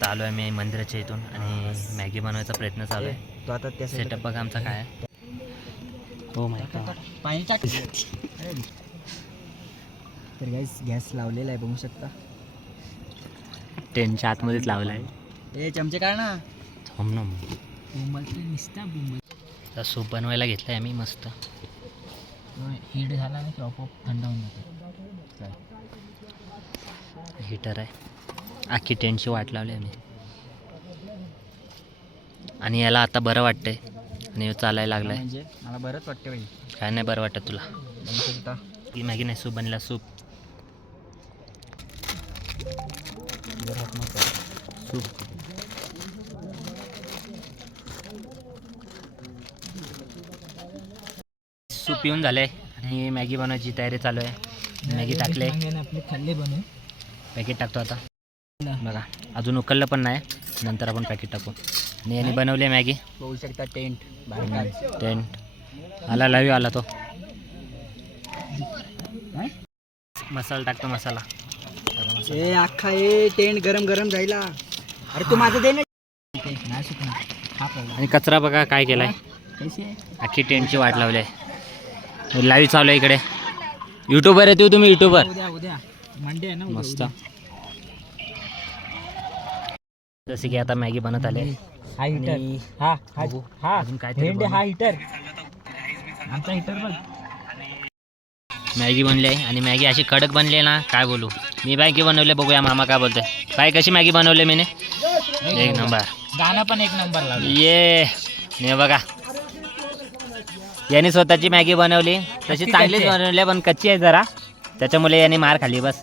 आता आलो आहे मी मंदिराच्या इथून आणि मॅगी बनवायचा प्रयत्न चालू आहे. तो आता त्या सेटअप बघा आमचा काय आहे. हो पाणी टाक. तर गाईस गॅस लावलेला आहे बघू शकता. टेनच्या आतमध्येच लावला आहे. ए चमचे काढ ना. होम ना. निसता सूप बनवायला घेतलं आहे आम्ही मस्त. हीट झाला ना की थंड होऊन जातो. हिटर आहे. अख्खी टेंटची वाट लावली आम्ही. आणि याला आता बरं वाटतंय. आणि चालायला लागलाय. म्हणजे मला बरंच वाटतं बाई. काय नाही बरं वाटत तुला. की मॅगी नाही सूप बनला सूप. सूप. सूप पिऊन झाले आणि मॅगी बनवायची तयारी चालू आहे. मॅगी टाकले आपले खाल्ले पॅकेट टाकतो आता. बघा अजून उकळलं पण नाही. नंतर आपण पॅकेट टाकू. आणि यांनी बनवली आहे मॅगी. बघू शकता टेंट टेंट. आला लाईव्ह आला तो. मसाला टाकतो मसाला. ए अख्खा ए टेंट गरम गरम जायला. अरे तू माझं दे ना नाही सुकणार हा पहिला आणि कचरा बघा काय केलाय. कैसे अख्खी टेंटची वाट लावली आहे. लाईव्ह चालू आहे इकडे. युट्यूबर आहे तू तुम्ही युट्यूबर उद्या उद्या. मंडे आहे ना मस्त. जसे की आता मॅगी बनत आले. हा हिटर हा हा. हा अजून. हा हिटर आमचा हिटर बघ. मॅगी बनली आहे आणि मॅगी अशी कडक बनली आहे ना काय बोलू. मी मॅगी बनवले बघूया मामा काय बोलते काय कशी मॅगी बनवली मीने? एक नंबर. गाणं पण एक नंबर लावलं ये. ने बघा. याने स्वतःची मॅगी बनवली. तशी चांगलीच. बनवली पण कच्ची आहे जरा. त्याच्यामुळे याने मार खाल्ली बस.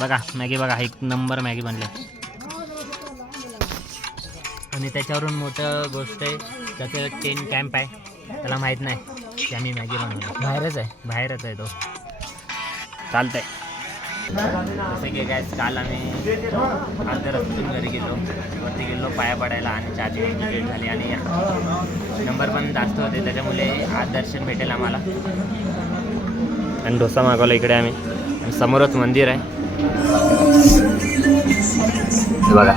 बघा मॅगी बघा एक नंबर मॅगी बनले. आणि त्याच्यावरून मोठं गोष्ट आहे त्याचं टेन कॅम्प आहे. त्याला माहीत नाही की आम्ही मॅगी बनवली बाहेरच आहे. बाहेरच आहे तो. चालतंय. जसे की काय काल आम्ही अर्ध्या रस्त्यातून घरी गेलो. वरती गेलो पाया पडायला आणि चहाची भेट झाली. आणि नंबर पण जास्त होते त्याच्यामुळे आज दर्शन भेटेल आम्हाला. आणि डोसा मागवला इकडे आम्ही. समोरच मंदिर आहे. बघा.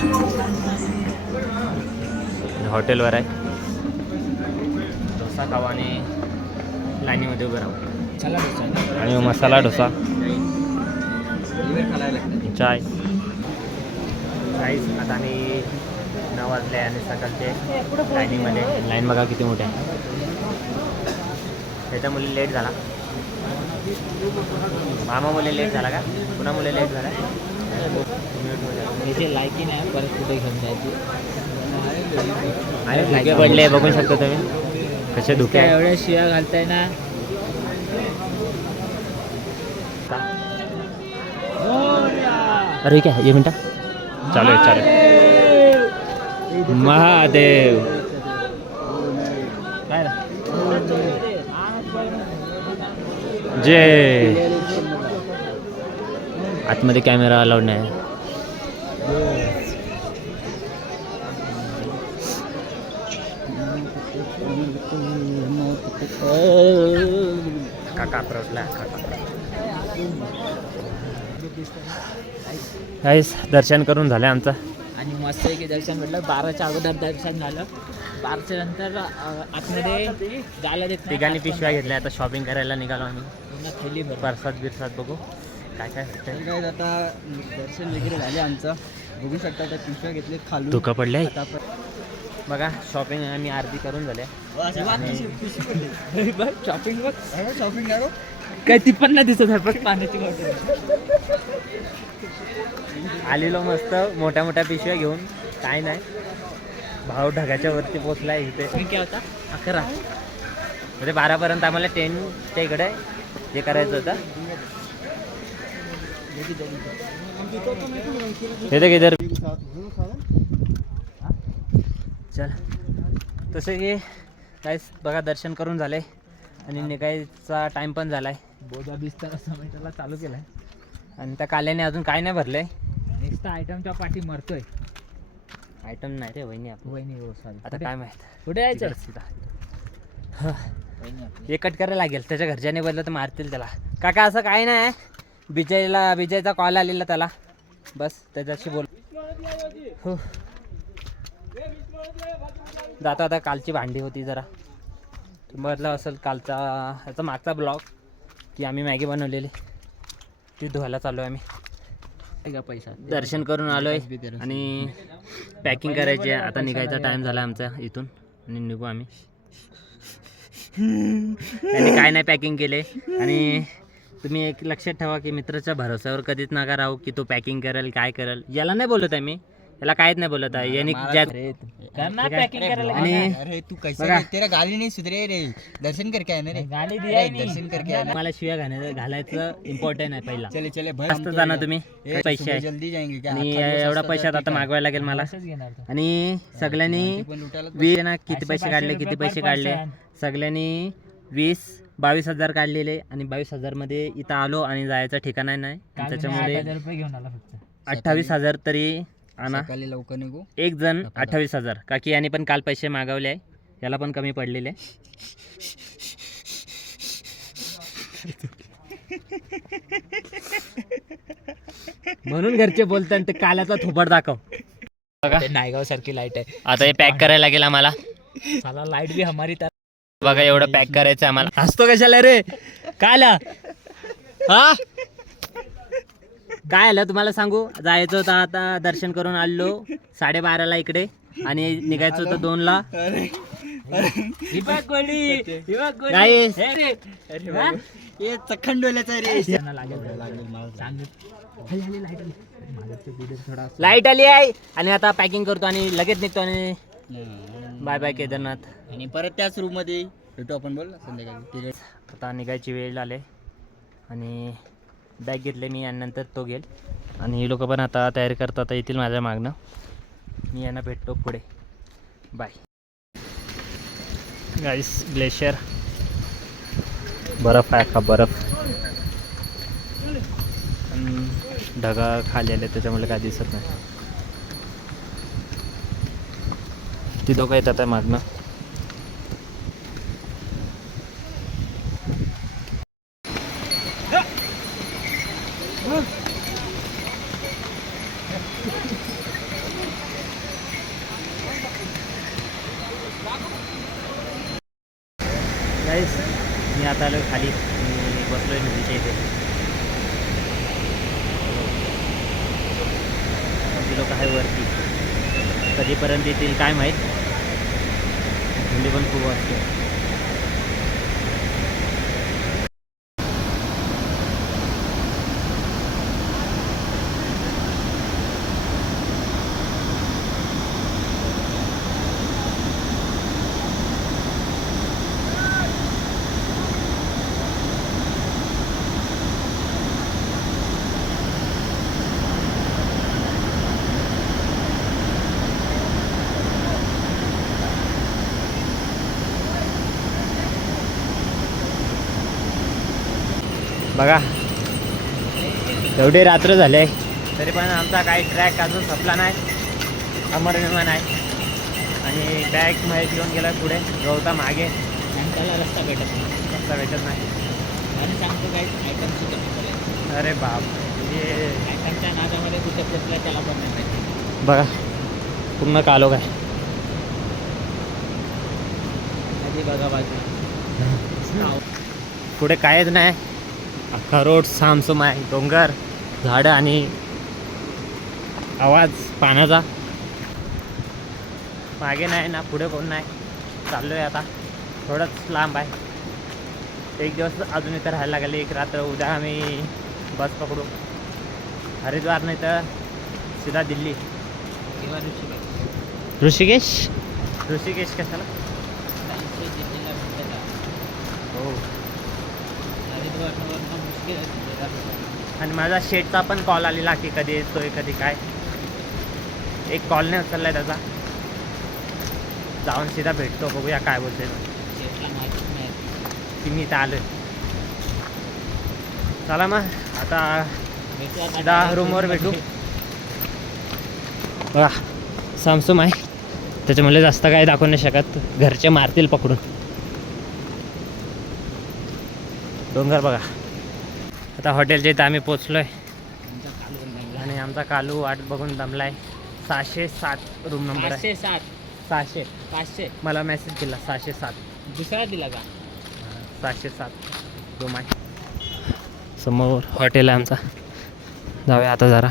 हॉटेलवर आहे. डोसा खावा आणि लाईनीमध्ये उभं राहू. चला डोसा. आणि मसाला डोसा. चाय. काहीच आता आम्ही नऊ वाजले आणि सकाळचे लाईनीमध्ये. लाईन बघा किती मोठी आहे. त्याच्यामुळे लेट झाला. मामा मुले लेट झाला का? पुन्हा मुले लेट झाला याची लायकी नाही परत कुठे घेऊन जायची? आणि धुके पडले बघू शकता तुम्ही. कसे धुके आहे. एवढ्या शिया घालताय ना. अरे काय एक मिनटं. चालू आहे चालू आहे महादेव. काय जय. आतमध्ये कॅमेरा अलाउड नाही. काका प्रवटला काहीच दर्शन करून झालं आमचं. आणि मस्त आहे की दर्शन भेटलं बाराच्या अगोदर दर्शन झालं. बाराच्या नंतर आतमध्ये जायला देत. तिघांनी पिशव्या घेतल्या आता शॉपिंग करायला निघालो आम्ही. थैली भरून. परसाद बिरसाद बघू काय काय. काय आता दर्शन वगैरे झाले आमचं. बघू शकता त्या पिशव्या घेतले खालून. धुकं पडले आता आपण- बघा शॉपिंग आम्ही अर्धी करून झाले. शॉपिंग बघ शॉपिंग काय ती पण नाही दिसत आहे पाण्याची बॉटल आलेलो मस्त मोठ्या मोठ्या पिशव्या घेऊन. काय नाही. भाव ढगाच्या वरती पोचलाय इथे. काय होता? अकरा. म्हणजे बारापर्यंत आम्हाला टेनच्या इकडे हे करायचं होतं. हे तर चल. तसे की काहीच बघा दर्शन करून झाले आणि निघायचा टाईम पण झालाय. बोधा बिस्तर असं मिनिटाला चालू केलाय. आणि त्या काल्याने अजून काय नाही भरलंय. नेक्स्ट आयटमच्या पाठी मरतोय. आयटम नाही रे वहिनी आपण वहिनी हो सॉरी आता काय माहीत? कुठे यायचं आपली. हे कट करायला लागेल त्याच्या घरच्याने बोललं तर मारतील त्याला. काका असं काय नाही विजयला विजयचा कॉल आलेला त्याला. बस त्याच्याशी बोल. हो. जाता आता कालची भांडी होती जरा. बदला असेल कालचा ह्याचा मागचा ब्लॉग की आम्ही मॅगी बनवलेली. ती धुवायला चाललो आहे आम्ही. का पैसा दर्शन करून आलो आहे आणि पॅकिंग करायची आहे. आता निघायचा टाईम झाला आमचा इथून. आणि निघू आम्ही. त्यांनी काय नाही पॅकिंग केले. आणि तुम्ही एक लक्षात ठेवा की मित्राच्या भरोश्यावर कधीच नका राहू की तो पॅकिंग करेल काय करेल. याला नाही बोलत आहे मी. याला काहीच नाही बोलत आहे. यांनी ज्या पॅकिंग करायला? आणि अरे तू कैसे बघा. रे? तेरा गाली नहीं सुधरे रे. दर्शन करके आए ना रे? गाली रे, दर्शन करके आए ना? मला शिव्या घालायचं घालायचं इम्पॉर्टंट आहे पहिला. चले चले भाई जाना तुम्ही. ए, पैसे सुबह आहे. जल्दी जाएंगे क्या? आणि एवढा पैशात आता. मागवायला लागेल मला. आणि सगळ्यांनी पण वीस ना किती पैसे काढले किती पैसे काढले? सगळ्यांनी वीस बावीस हजार काढलेले आणि बावीस हजारमध्ये इथं आलो आणि जायचं ठिकाण नाही. आणि त्याच्यामुळे अठ्ठावीस हजार तरी आणा सकाळी लवकर निघू. एक जण अठ्ठावीस हजार. का की याने पण काल पैसे मागवले आहे. याला पण कमी पडलेले. म्हणून घरचे बोलतात ते काल्याचा थोपड दाखव. बघा. नायगाव सारखी लाइट आहे. आता हे पॅक करायला लागेल आम्हाला. साला लाइट भी हमारी तरह बघा एवढं पॅक करायचं आम्हाला. हसतो कशाला रे? काय आलं हा? काय आलं तुम्हाला सांगू? जायचं होतं आता दर्शन करून आलो. साडेबाराला इकडे. आणि निघायचं होतं नाही. हे डोल्याचा रे. लाइट आली. आहे. आणि आता पॅकिंग करतो आणि लगेच निघतो आणि बाय बाय केदारनाथ. आणि परत त्याच रूममध्ये भेटू आपण बोल संध्याकाळी. आता निघायची वेळ आले आणि बॅग घेतले मी आणि नंतर तो घेईल. आणि हे लोक पण आता तयारी करतात आता येतील माझ्या मागणं मी यांना भेटतो पुढे. बाय गाईस ग्लेशियर बर्फ आहे का बर्फ? ढगा खाली आले त्याच्यामुळे काय दिसत नाही. ती दोघं येतात आहे मागणं गाईस मी आता आलो खाली मी बसलोय नदीच्या इथे ती लोक आहे वरती. कधीपर्यंत येतील काय माहीत. थंडी पण खूप असते बघा. एवढे रात्र झाले तरी पण आमचा काही ट्रॅक अजून संपला नाही. अमर विमान आहे. आणि बॅगमध्ये घेऊन गेला पुढे. गवता मागे. त्याला रस्ता भेटत नाही. रस्ता भेटत नाही. आणि सांगतो काय आयटम सुद्धा. अरे बाप म्हणजे आयटमच्या नादामध्ये कुठं पोचला त्याला पण नाही. माहिती बघा. पूर्ण कालो काय. बघा बाजू पुढे कायच नाही. अख्खा रोड सामसुम आहे डोंगर झाडं आणि आवाज पाण्याचा. मागे नाही ना पुढे कोण नाही. चाललो आहे आता. थोडंच लांब आहे. एक दिवस अजून इथं राहायला लागेल एक रात्र. उद्या आम्ही बस पकडू. हरिद्वार नाही तर सीधा दिल्ली. ऋषिकेश? ऋषिकेश कशाला? आणि माझा शेटचा पण कॉल आलेला की कधी येतोय कधी काय. एक कॉल नाही उचललाय त्याचा. जाऊन सीधा भेटतो बघूया काय बोलते की मी इथं आलोय. चला मग आता सीधा रूमवर भेटू. बघा सामसूम आहे. त्याच्यामुळे जास्त काय दाखवू नाही शकत. घरचे मारतील पकडून. डोंगर बघा. आता हॉटेलच्या इथं आम्ही कालवण लागला. आणि आमचा कालू वाट बघून दमलाय. सहाशे सात रूम नंबर आहे. सात. सहाशे. पाचशे. मला मेसेज केला सहाशे सात. दुसरा दिला का? सहाशे सात रूम आहे. समोर हॉटेल आहे आमचा. जाऊया आता जरा.